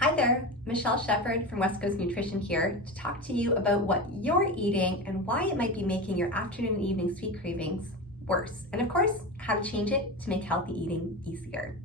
Hi there, Michelle Shepard from West Coast Nutrition here to talk to you about what you're eating and why it might be making your afternoon and evening sweet cravings worse. And of course, how to change it to make healthy eating easier.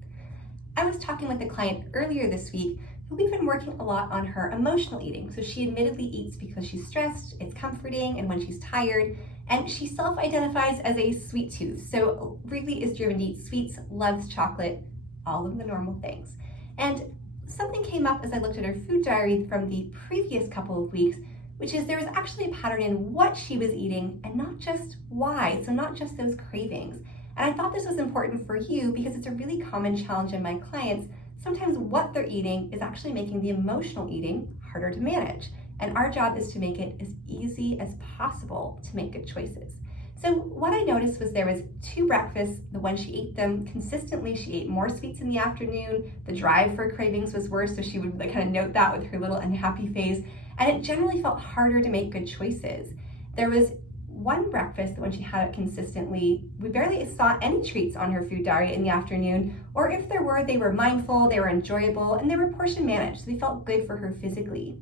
I was talking with a client earlier this week who we've been working a lot on her emotional eating. So she admittedly eats because she's stressed, it's comforting, and when she's tired. And she self-identifies as a sweet tooth. So really is driven to eat sweets, loves chocolate, all of the normal things. And something came up as I looked at her food diary from the previous couple of weeks, which is there was actually a pattern in what she was eating and not just why, so not just those cravings. And I thought this was important for you because it's a really common challenge in my clients. Sometimes what they're eating is actually making the emotional eating harder to manage. And our job is to make it as easy as possible to make good choices. So what I noticed was there was 2 breakfasts, the when she ate them consistently, she ate more sweets in the afternoon, the drive for cravings was worse, so she would kind of note that with her little unhappy face, and it generally felt harder to make good choices. There was one breakfast that when she had it consistently, we barely saw any treats on her food diary in the afternoon, or if there were, they were mindful, they were enjoyable, and they were portion managed, so they felt good for her physically.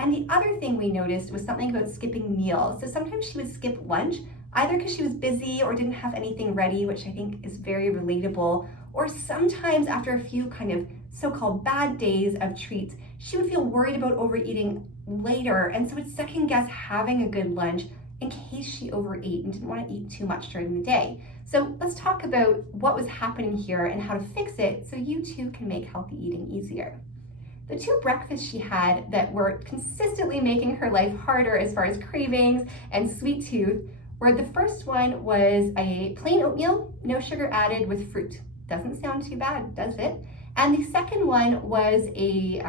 And the other thing we noticed was something about skipping meals. So sometimes she would skip lunch, either because she was busy or didn't have anything ready, which I think is very relatable, or sometimes after a few kind of so-called bad days of treats, she would feel worried about overeating later, and so would second guess having a good lunch in case she overate and didn't want to eat too much during the day. So let's talk about what was happening here and how to fix it so you too can make healthy eating easier. The 2 breakfasts she had that were consistently making her life harder as far as cravings and sweet tooth where the first one was a plain oatmeal, no sugar added with fruit. Doesn't sound too bad, does it? And the second one was a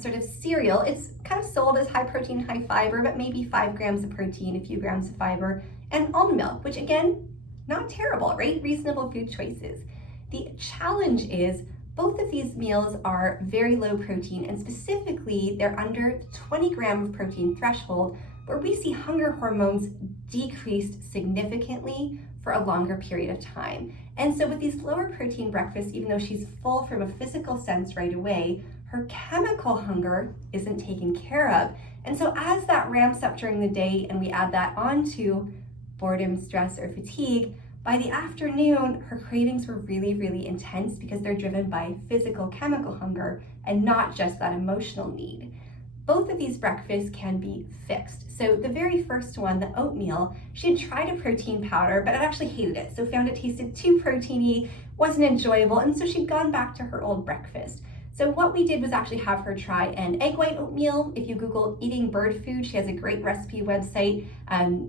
sort of cereal. It's kind of sold as high protein, high fiber, but maybe 5 grams of protein, a few grams of fiber, and almond milk, which again, not terrible, right? Reasonable food choices. The challenge is both of these meals are very low protein, and specifically they're under 20 gram of protein threshold, where we see hunger hormones decreased significantly for a longer period of time. And so with these lower protein breakfasts, even though she's full from a physical sense right away, her chemical hunger isn't taken care of. And so as that ramps up during the day and we add that onto boredom, stress, or fatigue, by the afternoon, her cravings were really, really intense because they're driven by physical chemical hunger and not just that emotional need. Both of these breakfasts can be fixed. So the very first one, the oatmeal, she had tried a protein powder, but had actually hated it. So found it tasted too proteiny, wasn't enjoyable, and so she'd gone back to her old breakfast. So what we did was actually have her try an egg white oatmeal. If you Google eating bird food, she has a great recipe website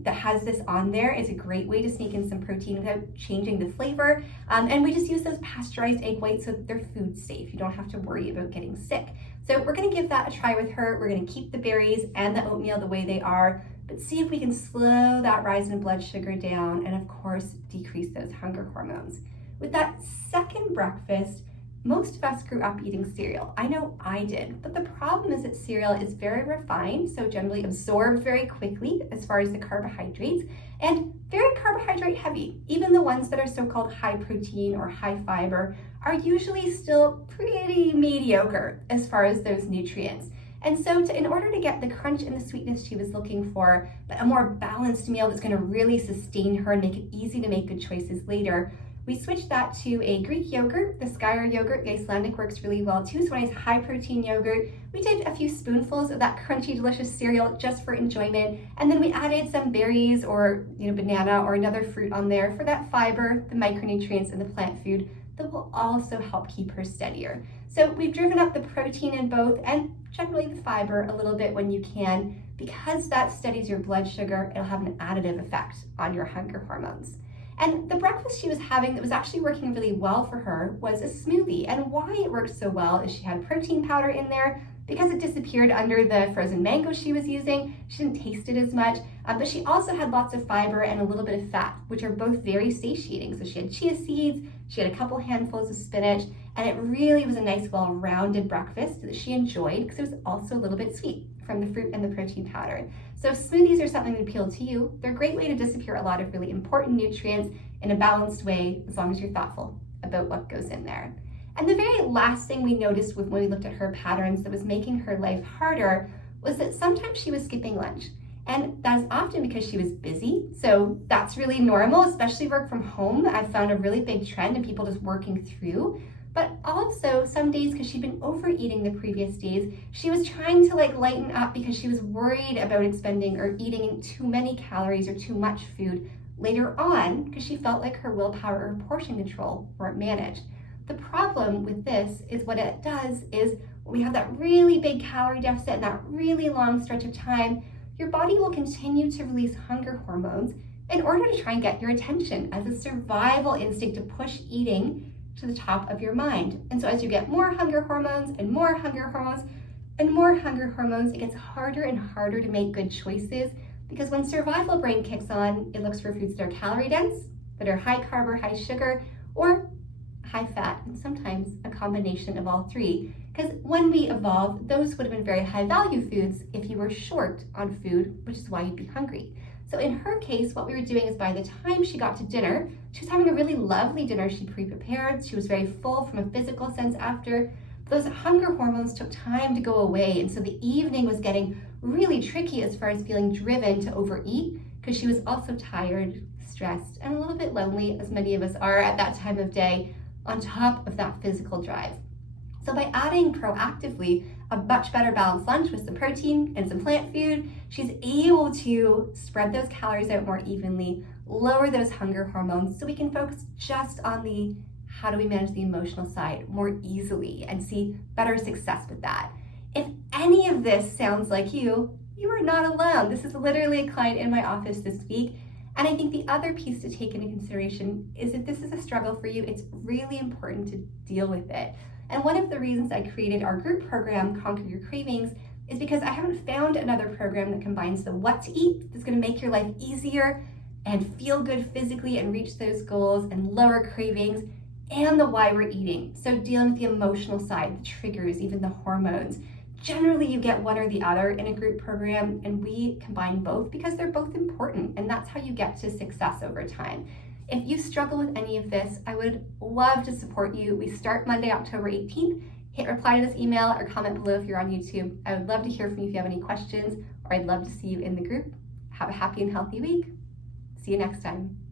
that has this on there. It's a great way to sneak in some protein without changing the flavor. And we just use those pasteurized egg whites so that they're food safe. You don't have to worry about getting sick. So we're gonna give that a try with her. We're gonna keep the berries and the oatmeal the way they are, but see if we can slow that rise in blood sugar down and of course, decrease those hunger hormones. With that second breakfast, most of us grew up eating cereal. I know I did, but the problem is that cereal is very refined, so generally absorbed very quickly as far as the carbohydrates, and very carbohydrate heavy. Even the ones that are so-called high protein or high fiber are usually still pretty mediocre as far as those nutrients. And so in order to get the crunch and the sweetness she was looking for, but a more balanced meal that's gonna really sustain her and make it easy to make good choices later, we switched that to a Greek yogurt. The Skyr yogurt, the Icelandic, works really well too. So when it's high protein yogurt, we did a few spoonfuls of that crunchy, delicious cereal just for enjoyment. And then we added some berries or banana or another fruit on there for that fiber, the micronutrients, and the plant food that will also help keep her steadier. So we've driven up the protein in both and generally the fiber a little bit when you can, because that steadies your blood sugar. It'll have an additive effect on your hunger hormones. And the breakfast she was having that was actually working really well for her was a smoothie. And why it worked so well is she had protein powder in there because it disappeared under the frozen mango she was using. She didn't taste it as much, but she also had lots of fiber and a little bit of fat, which are both very satiating. So she had chia seeds, she had a couple handfuls of spinach, and it really was a nice, well-rounded breakfast that she enjoyed because it was also a little bit sweet from the fruit and the protein powder. So if smoothies are something that appeal to you, they're a great way to disappear a lot of really important nutrients in a balanced way, as long as you're thoughtful about what goes in there. And the very last thing we noticed when we looked at her patterns that was making her life harder was that sometimes she was skipping lunch. And that's often because she was busy. So that's really normal, especially work from home. I've found a really big trend in people just working through. But also some days, because she'd been overeating the previous days, she was trying to lighten up because she was worried about expending or eating too many calories or too much food later on because she felt like her willpower or portion control weren't managed. The problem with this is what it does is when we have that really big calorie deficit and that really long stretch of time, your body will continue to release hunger hormones in order to try and get your attention as a survival instinct to push eating to the top of your mind. And so as you get more hunger hormones and more hunger hormones and more hunger hormones, it gets harder and harder to make good choices because when survival brain kicks on, it looks for foods that are calorie dense, that are high carb or high sugar, or high fat, and sometimes a combination of all three. Because when we evolved, those would have been very high value foods if you were short on food, which is why you'd be hungry. So in her case, what we were doing is by the time she got to dinner, she was having a really lovely dinner she pre-prepared. She was very full from a physical sense after. Those hunger hormones took time to go away. And so the evening was getting really tricky as far as feeling driven to overeat because she was also tired, stressed, and a little bit lonely, as many of us are at that time of day, on top of that physical drive. So by adding proactively a much better balanced lunch with some protein and some plant food, she's able to spread those calories out more evenly, lower those hunger hormones, so we can focus just on the how do we manage the emotional side more easily and see better success with that. If any of this sounds like you are not alone. This is literally a client in my office this week. And I think the other piece to take into consideration is if this is a struggle for you, it's really important to deal with it. And one of the reasons I created our group program, Conquer Your Cravings, is because I haven't found another program that combines the what to eat that's going to make your life easier and feel good physically and reach those goals and lower cravings, and the why we're eating. So dealing with the emotional side, the triggers, even the hormones. Generally, you get one or the other in a group program, and we combine both because they're both important, and that's how you get to success over time. If you struggle with any of this, I would love to support you. We start Monday, October 18th. Hit reply to this email or comment below if you're on YouTube. I would love to hear from you if you have any questions, or I'd love to see you in the group. Have a happy and healthy week. See you next time.